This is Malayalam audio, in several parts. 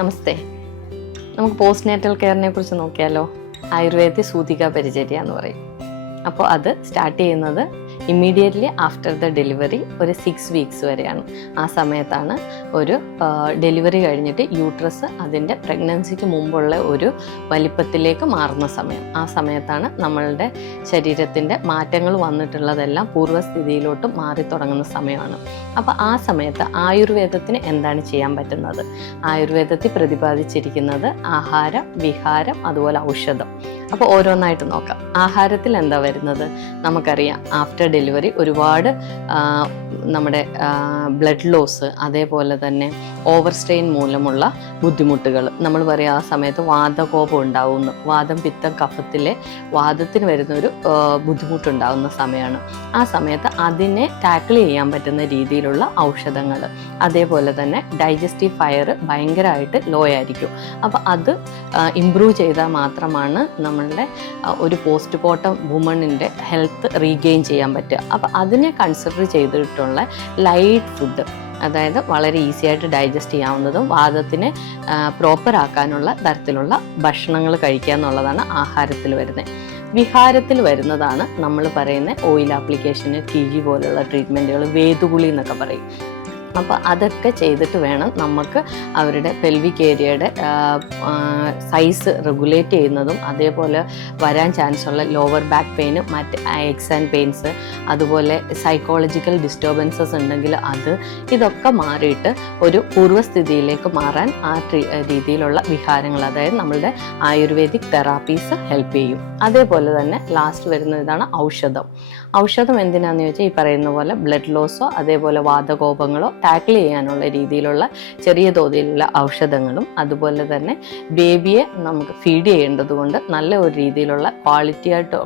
നമസ്തേ. നമുക്ക് പോസ്റ്റ് നേറ്റൽ കെയറിനെ കുറിച്ച് നോക്കിയാലോ. ആയുർവേദ സൂതിക പരിചര്യ എന്ന് പറയും. അപ്പോൾ അത് സ്റ്റാർട്ട് ചെയ്യുന്നത് ഇമ്മീഡിയറ്റ്ലി ആഫ്റ്റർ ദ ഡെലിവറി ഒരു 6 വീക്സ് വരെയാണ്. ആ സമയത്താണ് ഒരു ഡെലിവറി കഴിഞ്ഞിട്ട് യൂട്രസ് അതിൻ്റെ പ്രഗ്നൻസിക്ക് മുമ്പുള്ള ഒരു വലിപ്പത്തിലേക്ക് മാറുന്ന സമയം. ആ സമയത്താണ് നമ്മളുടെ ശരീരത്തിൻ്റെ മാറ്റങ്ങൾ വന്നിട്ടുള്ളതെല്ലാം പൂർവ്വസ്ഥിതിയിലോട്ട് മാറി തുടങ്ങുന്ന സമയമാണ്. അപ്പോൾ ആ സമയത്ത് ആയുർവേദത്തിന് എന്താണ് ചെയ്യാൻ പറ്റുന്നത്? ആയുർവേദത്തിൽ പ്രതിപാദിച്ചിരിക്കുന്നത് ആഹാരം, വിഹാരം, അതുപോലെ ഔഷധം. അപ്പോൾ ഓരോന്നായിട്ട് നോക്കാം. ആഹാരത്തിൽ എന്താ വരുന്നത്? നമുക്കറിയാം, ആഫ്റ്റർ ഡെലിവറി ഒരുപാട് നമ്മുടെ ബ്ലഡ് ലോസ്, അതേപോലെ തന്നെ ഓവർ സ്ട്രെയിൻ മൂലമുള്ള ബുദ്ധിമുട്ടുകൾ. നമ്മൾ പറയാം ആ സമയത്ത് വാതകോപം ഉണ്ടാവുന്നു. വാദം, പിത്തം, കഫത്തിലെ വാദത്തിന് വരുന്ന ഒരു ബുദ്ധിമുട്ടുണ്ടാകുന്ന സമയമാണ്. ആ സമയത്ത് അതിനെ ടാക്കിൾ ചെയ്യാൻ പറ്റുന്ന രീതിയിലുള്ള ഔഷധങ്ങൾ, അതേപോലെ തന്നെ ഡൈജസ്റ്റീവ് ഫയർ ഭയങ്കരമായിട്ട് ലോ ആയിരിക്കും. അപ്പോൾ അത് ഇംപ്രൂവ് ചെയ്താൽ മാത്രമാണ് നമ്മളുടെ ഒരു പോസ്റ്റ്മോർട്ടം വുമണിൻ്റെ ഹെൽത്ത് റീഗെയിൻ ചെയ്യാൻ പറ്റുക. അപ്പോൾ അതിനെ കൺസിഡർ ചെയ്തിട്ടുള്ള ലൈറ്റ് ഫുഡ്, അതായത് വളരെ ഈസി ആയിട്ട് ഡൈജസ്റ്റ് ചെയ്യാവുന്നതും വാദത്തിനെ പ്രോപ്പർ ആക്കാനുള്ള തരത്തിലുള്ള ഭക്ഷണങ്ങൾ കഴിക്കുക എന്നുള്ളതാണ് ആഹാരത്തിൽ വരുന്നത്. വിഹാരത്തിൽ വരുന്നതാണ് നമ്മൾ പറയുന്ന ഓയിൽ ആപ്ലിക്കേഷന്, കിഴി പോലുള്ള ട്രീറ്റ്മെൻറ്റുകൾ, വേതുകുളി എന്നൊക്കെ പറയും. അപ്പോൾ അതൊക്കെ ചെയ്തിട്ട് വേണം നമുക്ക് അവരുടെ പെൽവിക് ഏരിയയുടെ സൈസ് റെഗുലേറ്റ് ചെയ്യുന്നതും, അതേപോലെ വരാൻ ചാൻസ് ഉള്ള ലോവർ ബാക്ക് പെയിന്, മറ്റ് എക്സ് ആൻഡ് പെയിൻസ്, അതുപോലെ സൈക്കോളജിക്കൽ ഡിസ്റ്റർബൻസസ് ഉണ്ടെങ്കിൽ ഇതൊക്കെ മാറിയിട്ട് ഒരു പൂർവ്വസ്ഥിതിയിലേക്ക് മാറാൻ ആ രീതിയിലുള്ള വിഹാരങ്ങൾ, അതായത് നമ്മളുടെ ആയുർവേദിക് തെറാപ്പീസ് ഹെൽപ്പ് ചെയ്യും. അതേപോലെ തന്നെ ലാസ്റ്റ് വരുന്ന ഇതാണ് ഔഷധം. ഔഷധം എന്തിനാണെന്ന് ചോദിച്ചാൽ ഈ പറയുന്ന പോലെ ബ്ലഡ് ലോസോ അതേപോലെ വാതകോപങ്ങളോ ടാക്കിൾ ചെയ്യാനുള്ള രീതിയിലുള്ള ചെറിയ തോതിലുള്ള ഔഷധങ്ങളും, അതുപോലെ തന്നെ ബേബിയെ നമുക്ക് ഫീഡ് ചെയ്യേണ്ടതുകൊണ്ട് നല്ല ഒരു രീതിയിലുള്ള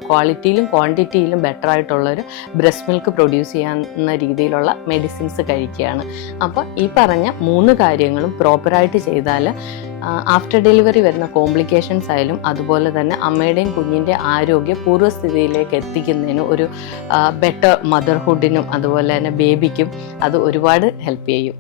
ക്വാളിറ്റിയിലും ക്വാണ്ടിറ്റിയിലും ബെറ്റർ ആയിട്ടുള്ളൊരു ബ്രസ്റ്റ് മിൽക്ക് പ്രൊഡ്യൂസ് ചെയ്യാവുന്ന രീതിയിലുള്ള മെഡിസിൻസ് കഴിക്കുകയാണ്. അപ്പോൾ ഈ പറഞ്ഞ 3 കാര്യങ്ങളും പ്രോപ്പറായിട്ട് ചെയ്താൽ ആഫ്റ്റർ ഡെലിവറി വരുന്ന കോംപ്ലിക്കേഷൻസ് ആയാലും, അതുപോലെ തന്നെ അമ്മയുടെയും കുഞ്ഞിൻ്റെ ആരോഗ്യം പൂർവ്വസ്ഥിതിയിലേക്ക് എത്തിക്കുന്നതിന് ഒരു ബെറ്റർ മദർഹുഡിനും അതുപോലെ തന്നെ ബേബിക്കും അത് ഒരുപാട് ഹെൽപ്പ് ചെയ്യും.